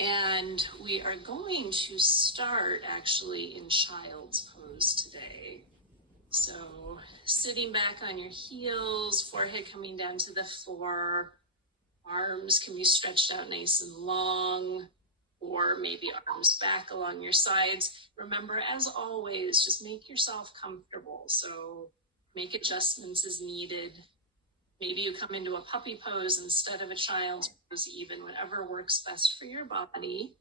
And we are going to start actually in child's pose today. So sitting back on your heels, forehead coming down to the floor, arms can be stretched out nice and long, or maybe arms back along your sides. Remember, as always, just make yourself comfortable. So make adjustments as needed. Maybe you come into a puppy pose instead of a child's pose, even whatever works best for your body.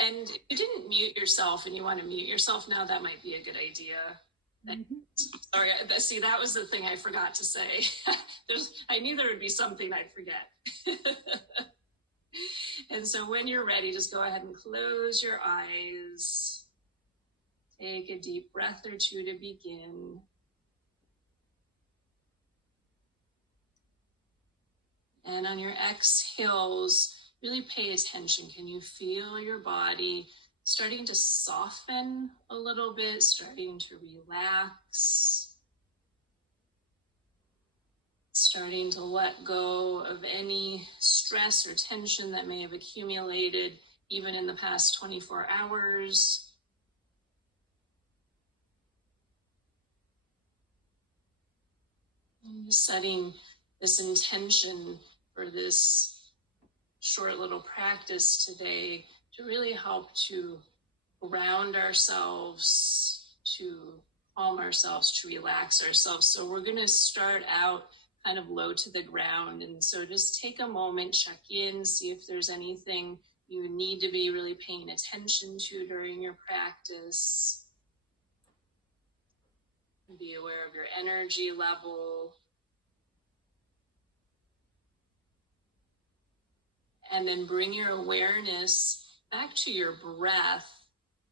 And if you didn't mute yourself and you want to mute yourself now, that might be a good idea. Sorry, see, that was the thing I forgot to say. I knew there would be something I'd forget. And so when you're ready, just go ahead and close your eyes. Take a deep breath or two to begin. And on your exhales, really pay attention. Can you feel your body starting to soften a little bit, starting to relax, starting to let go of any stress or tension that may have accumulated even in the past 24 hours. And setting this intention for this short little practice today to really help to ground ourselves, to calm ourselves, to relax ourselves. So we're going to start out kind of low to the ground. And so just take a moment, check in, see if there's anything you need to be really paying attention to during your practice. Be aware of your energy level. And then bring your awareness back to your breath,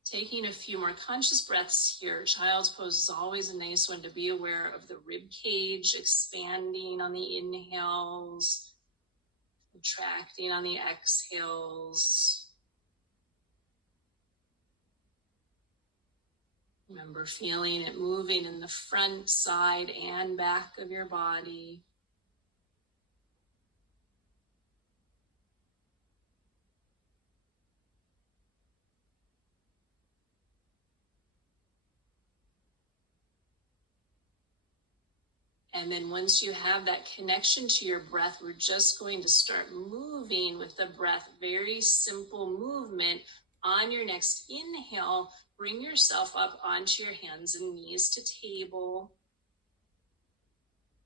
taking a few more conscious breaths here. Child's pose is always a nice one to be aware of the rib cage expanding on the inhales, contracting on the exhales. Remember feeling it moving in the front, side, and back of your body. And then once you have that connection to your breath, we're just going to start moving with the breath. Very simple movement. On your next inhale, bring yourself up onto your hands and knees to table.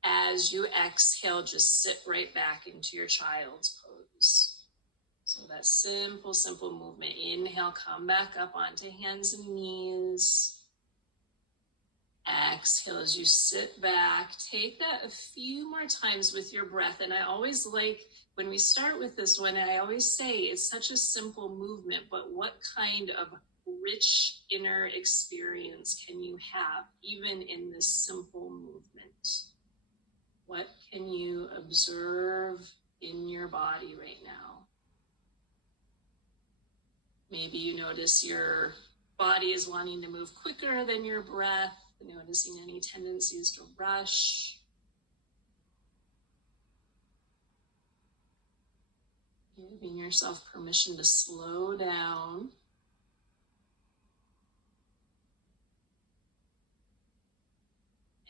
As you exhale, just sit right back into your child's pose. So that simple movement. Inhale, come back up onto hands and knees. Exhale as you sit back. Take that a few more times with your breath. And I always like, when we start with this one, I always say it's such a simple movement, but what kind of rich inner experience can you have even in this simple movement? What can you observe in your body right now? Maybe you notice your body is wanting to move quicker than your breath. Noticing any tendencies to rush. Giving yourself permission to slow down.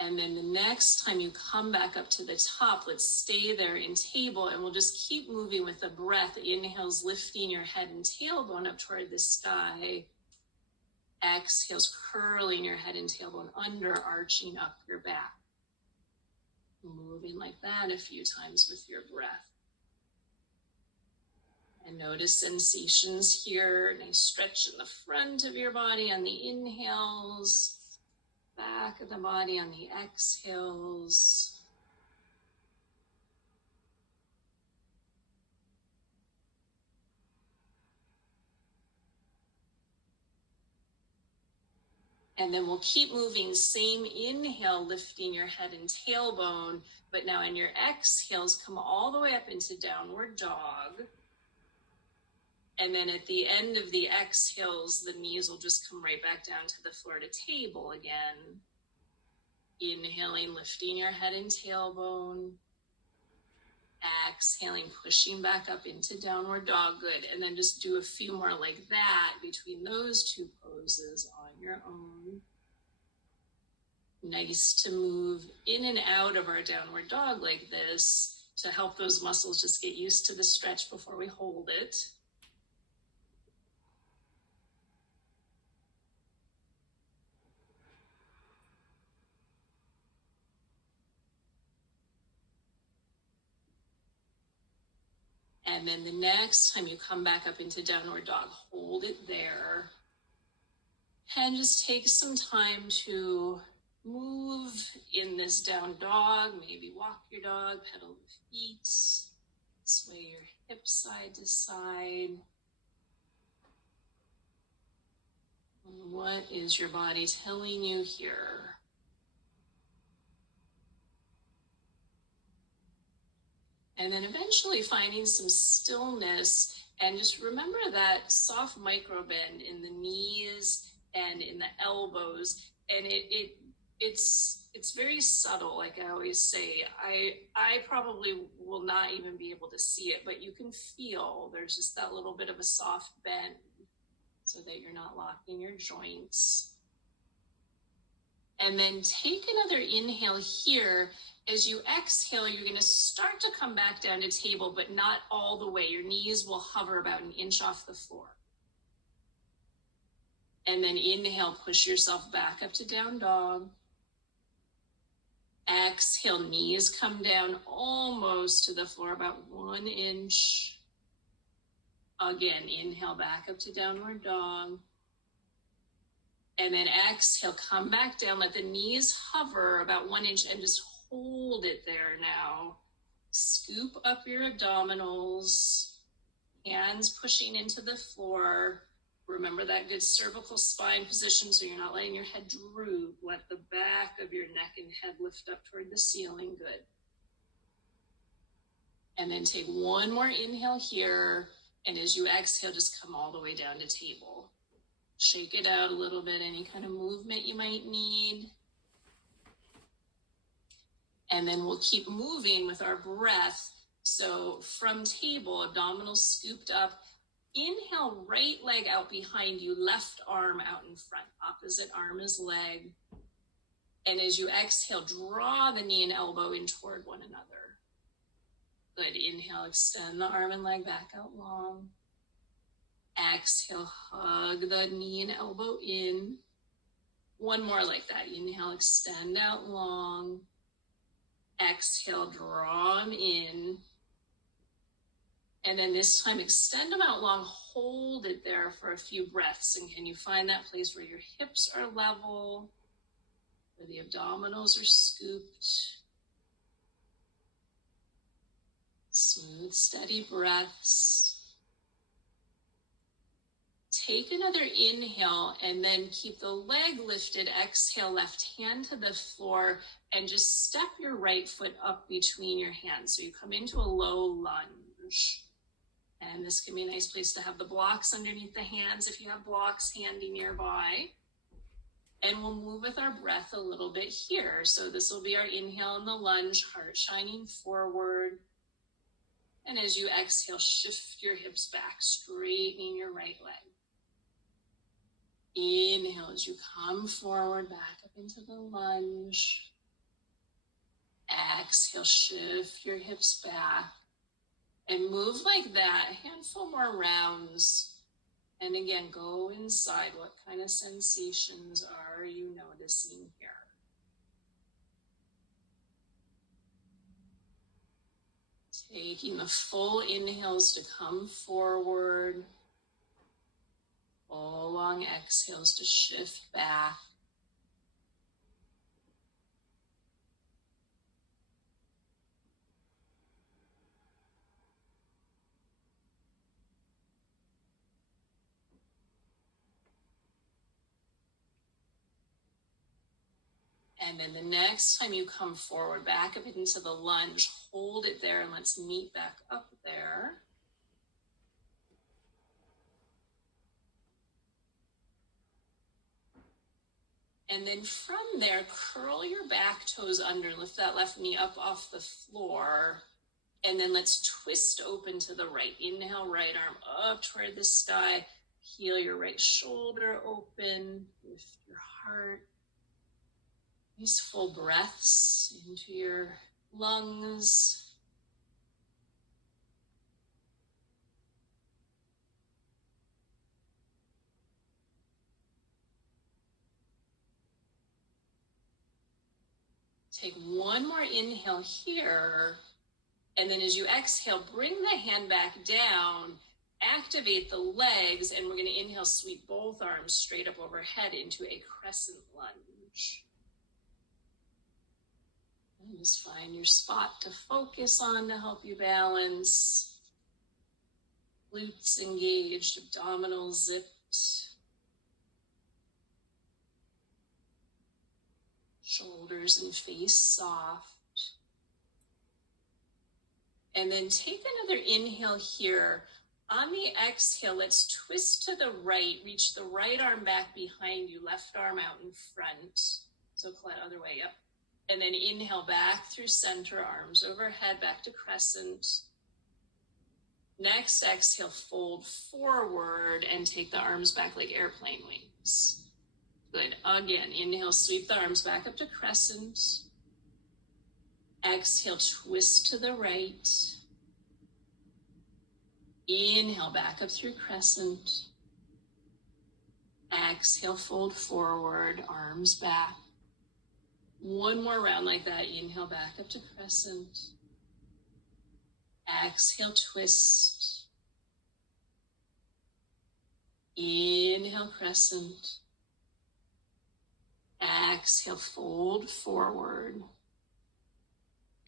And then the next time you come back up to the top, let's stay there in table, and we'll just keep moving with the breath. Inhales, lifting your head and tailbone up toward the sky. Exhales, curling your head and tailbone under, arching up your back. Moving like that a few times with your breath. And notice sensations here. Nice stretch in the front of your body on the inhales. Back of the body on the exhales. And then we'll keep moving, same inhale, lifting your head and tailbone, but now in your exhales, come all the way up into downward dog. And then at the end of the exhales, the knees will just come right back down to the floor to table again. Inhaling, lifting your head and tailbone. Exhaling, pushing back up into downward dog. Good. And then just do a few more like that between those two poses on your own. Nice to move in and out of our downward dog like this to help those muscles just get used to the stretch before we hold it. And then the next time you come back up into downward dog, hold it there. And just take some time to move in this down dog. Maybe walk your dog, pedal the feet, sway your hips side to side. What is your body telling you here? And then eventually finding some stillness, and just remember that soft micro bend in the knees and in the elbows. And it's very subtle, like I always say. I probably will not even be able to see it, but you can feel there's just that little bit of a soft bend so that you're not locking your joints. And then take another inhale here. As you exhale, you're going to start to come back down to table, but not all the way. Your knees will hover about an inch off the floor. And then inhale, push yourself back up to down dog. Exhale, knees come down almost to the floor, about 1 inch. Again, inhale back up to downward dog. And then exhale, come back down, let the knees hover about 1 inch and just hold it there now. Scoop up your abdominals, hands pushing into the floor. Remember that good cervical spine position so you're not letting your head droop. Let the back of your neck and head lift up toward the ceiling. Good. And then take one more inhale here. And as you exhale, just come all the way down to table. Shake it out a little bit, any kind of movement you might need. And then we'll keep moving with our breath. So from table, abdominals scooped up. Inhale, right leg out behind you, left arm out in front. Opposite arm is leg. And as you exhale, draw the knee and elbow in toward one another. Good. Inhale, extend the arm and leg back out long. Exhale, hug the knee and elbow in. One more like that. Inhale, extend out long. Exhale, draw them in. And then this time, extend them out long. Hold it there for a few breaths. And can you find that place where your hips are level, where the abdominals are scooped? Smooth, steady breaths. Take another inhale and then keep the leg lifted. Exhale, left hand to the floor and just step your right foot up between your hands. So you come into a low lunge. And this can be a nice place to have the blocks underneath the hands if you have blocks handy nearby. And we'll move with our breath a little bit here. So this will be our inhale in the lunge, heart shining forward. And as you exhale, shift your hips back, straightening your right leg. Inhale as you come forward, back up into the lunge. Exhale, shift your hips back. And move like that, a handful more rounds. And again, go inside. What kind of sensations are you noticing here? Taking the full inhales to come forward. Full long exhales to shift back. And then the next time you come forward, back up into the lunge, hold it there and let's meet back up there. And then from there, curl your back toes under, lift that left knee up off the floor. And then let's twist open to the right. Inhale, right arm up toward the sky. Heel your right shoulder open. Lift your heart. These full breaths into your lungs. Take one more inhale here. And then as you exhale, bring the hand back down, activate the legs, and we're going to inhale, sweep both arms straight up overhead into a crescent lunge. And just find your spot to focus on to help you balance. Glutes engaged, abdominals zipped. Shoulders and face soft. And then take another inhale here. On the exhale, let's twist to the right. Reach the right arm back behind you, left arm out in front. So other way up. And then inhale back through center, arms overhead, back to crescent. Next exhale, fold forward and take the arms back like airplane wings. Good. Again, inhale, sweep the arms back up to crescent. Exhale, twist to the right. Inhale, back up through crescent. Exhale, fold forward, arms back. One more round like that. Inhale, back up to crescent. Exhale, twist. Inhale, crescent. Exhale, fold forward.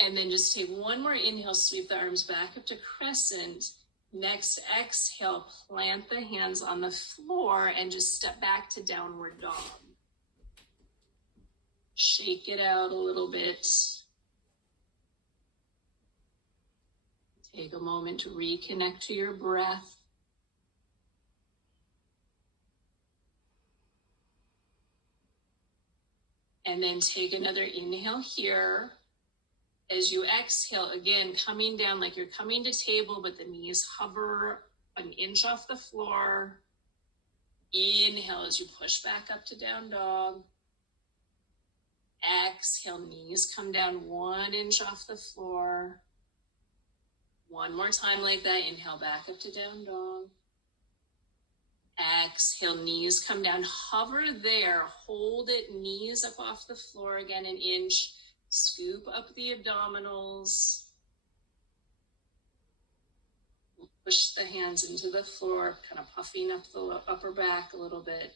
And then just take one more inhale, sweep the arms back up to crescent. Next exhale, plant the hands on the floor and just step back to downward dog. Shake it out a little bit. Take a moment to reconnect to your breath. And then take another inhale here. As you exhale, again, coming down like you're coming to table, but the knees hover an inch off the floor. Inhale as you push back up to down dog. Exhale, knees come down 1 inch off the floor. One more time like that. Inhale, back up to down dog. Exhale, knees come down. Hover there. Hold it, knees up off the floor again, 1 inch. Scoop up the abdominals. Push the hands into the floor, kind of puffing up the upper back a little bit.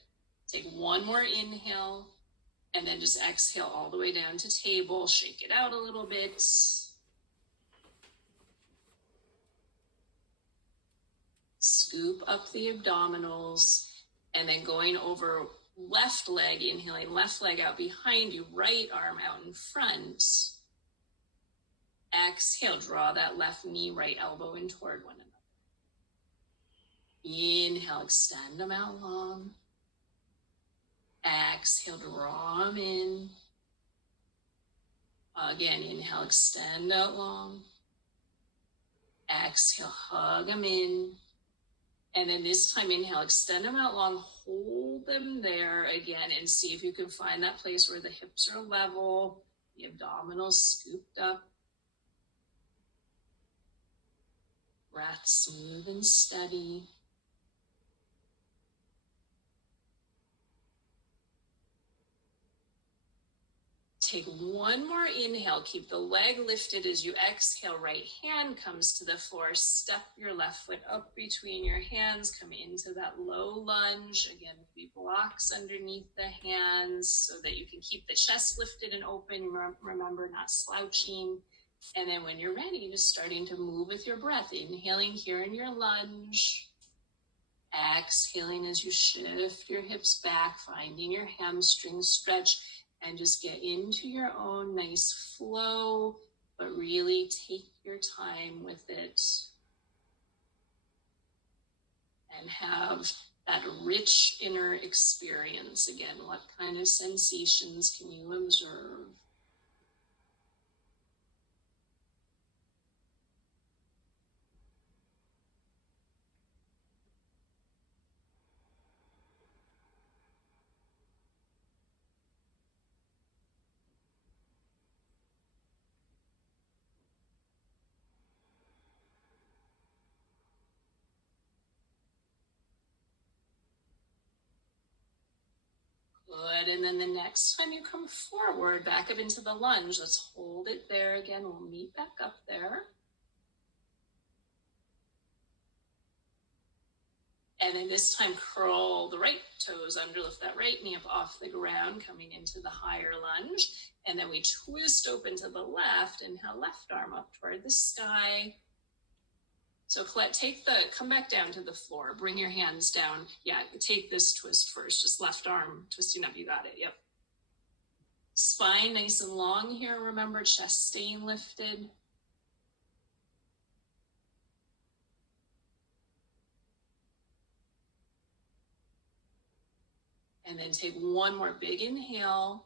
Take one more inhale, and then just exhale all the way down to table. Shake it out a little bit. Scoop up the abdominals, and then going over left leg, inhaling left leg out behind you, right arm out in front. Exhale, draw that left knee, right elbow in toward one another. Inhale, extend them out long. Exhale, draw them in. Again, inhale, extend out long. Exhale, hug them in. And then this time, inhale, extend them out long, hold them there again, and see if you can find that place where the hips are level, the abdominals scooped up. Breath smooth and steady. Take one more inhale. Keep the leg lifted as you exhale. Right hand comes to the floor. Step your left foot up between your hands. Come into that low lunge. Again, maybe blocks underneath the hands so that you can keep the chest lifted and open. Remember, not slouching. And then when you're ready, just starting to move with your breath. Inhaling here in your lunge. Exhaling as you shift your hips back, finding your hamstrings stretch. And just get into your own nice flow, but really take your time with it. And have that rich inner experience. Again, what kind of sensations can you observe? Good, and then the next time you come forward, back up into the lunge, let's hold it there again. We'll meet back up there. And then this time, curl the right toes under, lift that right knee up off the ground, coming into the higher lunge. And then we twist open to the left, inhale, left arm up toward the sky. So Colette, come back down to the floor, bring your hands down. Yeah, take this twist first, just left arm twisting up, you got it, yep. Spine nice and long here, remember, chest staying lifted. And then take one more big inhale.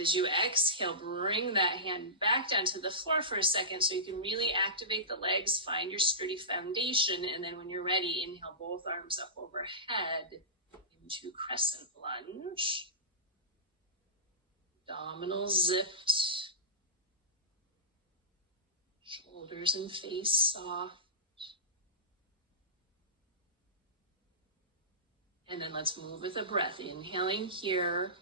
As you exhale, bring that hand back down to the floor for a second so you can really activate the legs, find your sturdy foundation, and then when you're ready, inhale both arms up overhead into crescent lunge. Abdominals zipped. Shoulders and face soft. And then let's move with a breath. Inhaling here.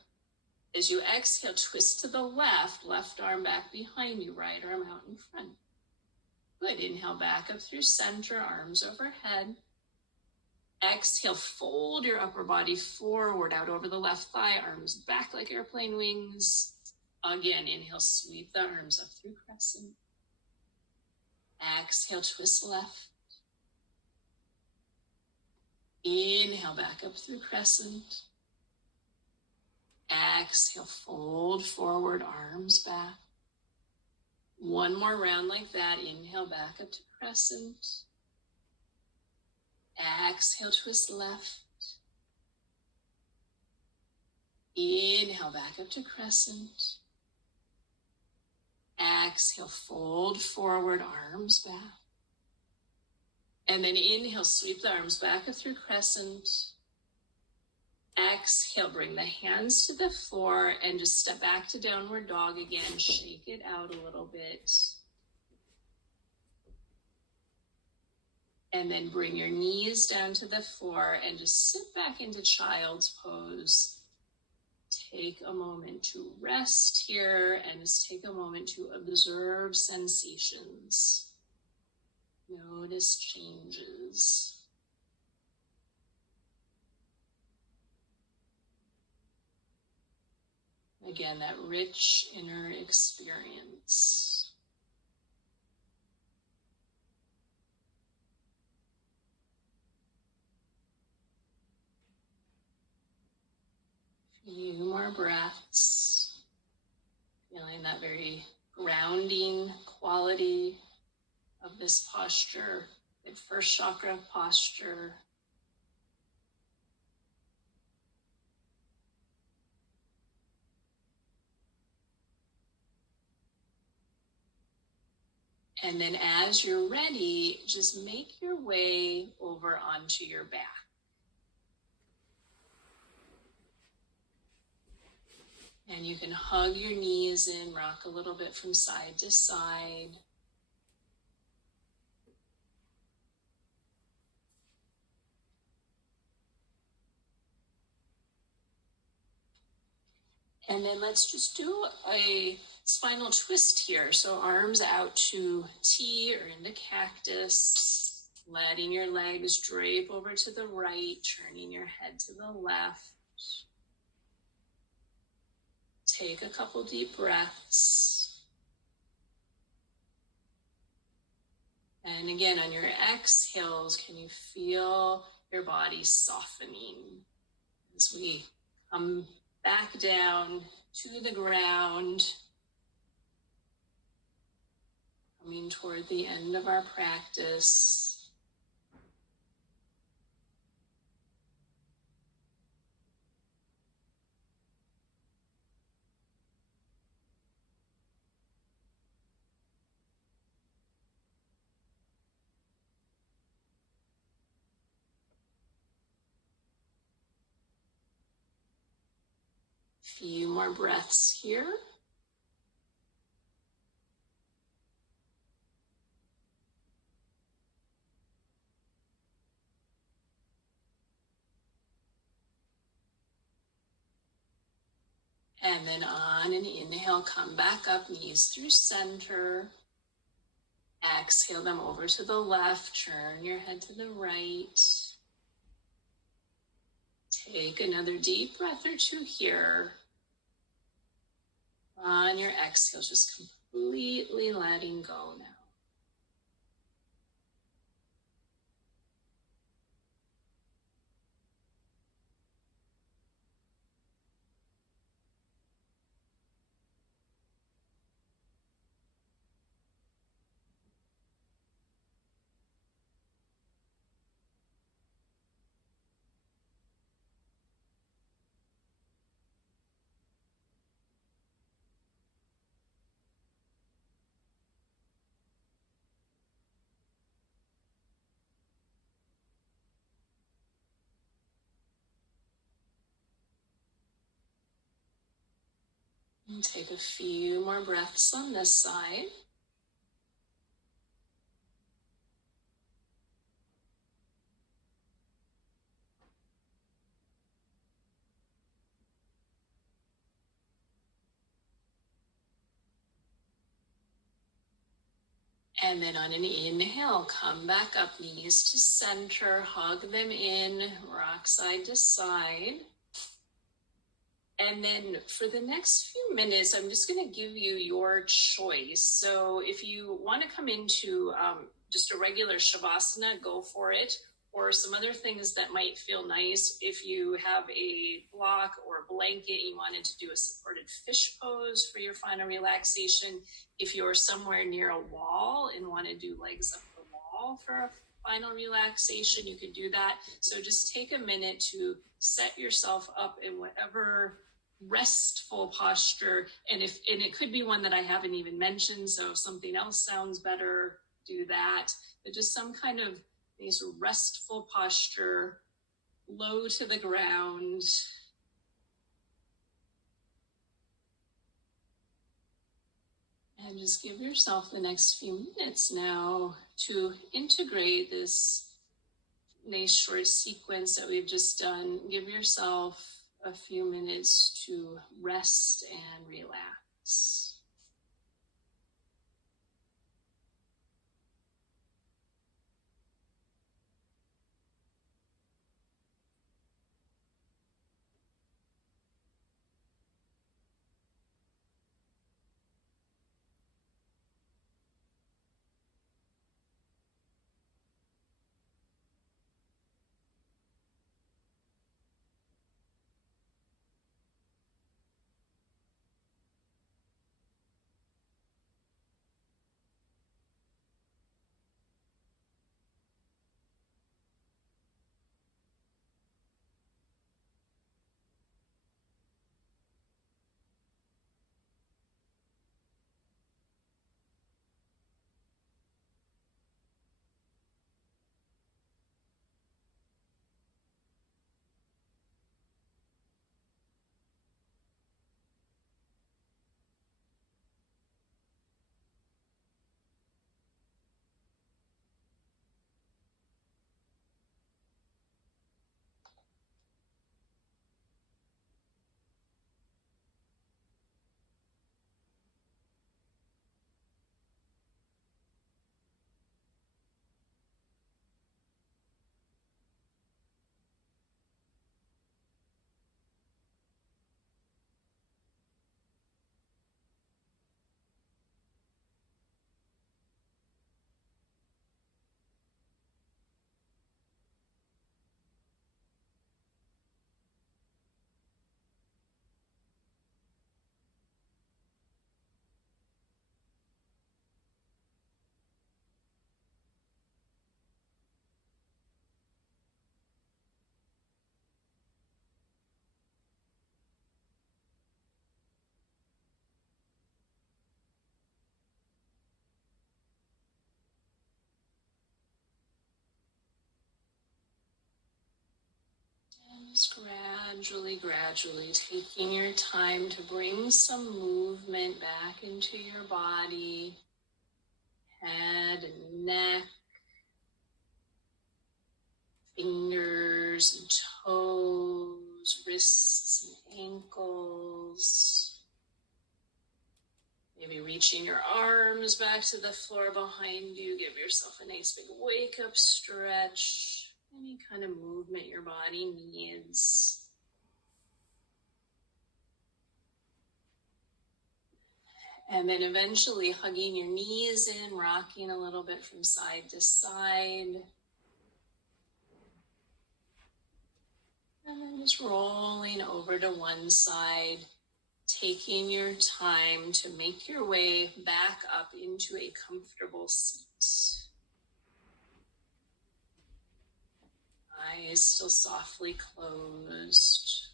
As you exhale, twist to the left, left arm back behind you, right arm out in front. Good, inhale back up through center, arms overhead. Exhale, fold your upper body forward, out over the left thigh, arms back like airplane wings. Again, inhale, sweep the arms up through crescent. Exhale, twist left. Inhale, back up through crescent. Exhale, fold forward, arms back. One more round like that. Inhale, back up to crescent. Exhale, twist left. Inhale, back up to crescent. Exhale, fold forward, arms back. And then inhale, sweep the arms back up through crescent. Exhale, bring the hands to the floor and just step back to downward dog again. Shake it out a little bit. And then bring your knees down to the floor and just sit back into child's pose. Take a moment to rest here and just take a moment to observe sensations. Notice changes. Again, that rich inner experience. A few more breaths. Feeling that very grounding quality of this posture, the first chakra posture. And then as you're ready, just make your way over onto your back. And you can hug your knees in, rock a little bit from side to side. And then let's just do a spinal twist here. So arms out to T or into cactus, letting your legs drape over to the right, turning your head to the left. Take a couple deep breaths. And again, on your exhales, can you feel your body softening as we come back down to the ground, coming toward the end of our practice. Few more breaths here. And then on an inhale, come back up, knees through center. Exhale them over to the left, turn your head to the right. Take another deep breath or two here. On your exhale, just completely letting go now. And take a few more breaths on this side. And then on an inhale, come back up, knees to center, hug them in, rock side to side. And then for the next few minutes, I'm just going to give you your choice. So if you want to come into just a regular Shavasana, go for it. Or some other things that might feel nice. If you have a block or a blanket, you wanted to do a supported fish pose for your final relaxation. If you're somewhere near a wall and want to do legs up the wall for a final relaxation, you can do that. So just take a minute to set yourself up in whatever restful posture, and it could be one that I haven't even mentioned, so if something else sounds better, do that. But just some kind of nice restful posture, low to the ground. And just give yourself the next few minutes now to integrate this nice short sequence that we've just done. Give yourself a few minutes to rest and relax. Just gradually taking your time to bring some movement back into your body, head and neck, fingers and toes, wrists and ankles. heels. Maybe reaching your arms back to the floor behind you. Give yourself a nice big wake up stretch. Any kind of movement your body needs. And then eventually hugging your knees in, rocking a little bit from side to side. And then just rolling over to one side, taking your time to make your way back up into a comfortable seat. Eyes still softly closed.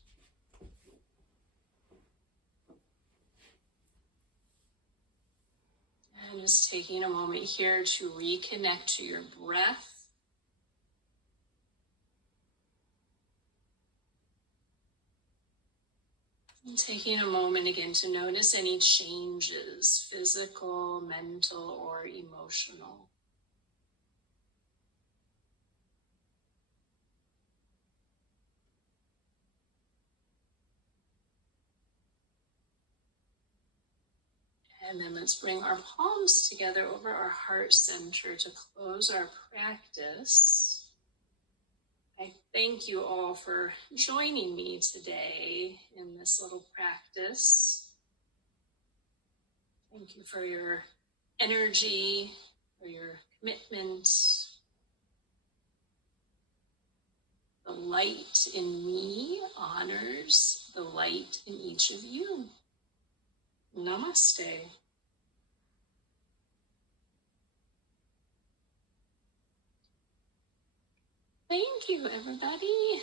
And just taking a moment here to reconnect to your breath. And taking a moment again to notice any changes, physical, mental, or emotional. And then let's bring our palms together over our heart center to close our practice. I thank you all for joining me today in this little practice. Thank you for your energy, for your commitment. The light in me honors the light in each of you. Namaste. Thank you, everybody.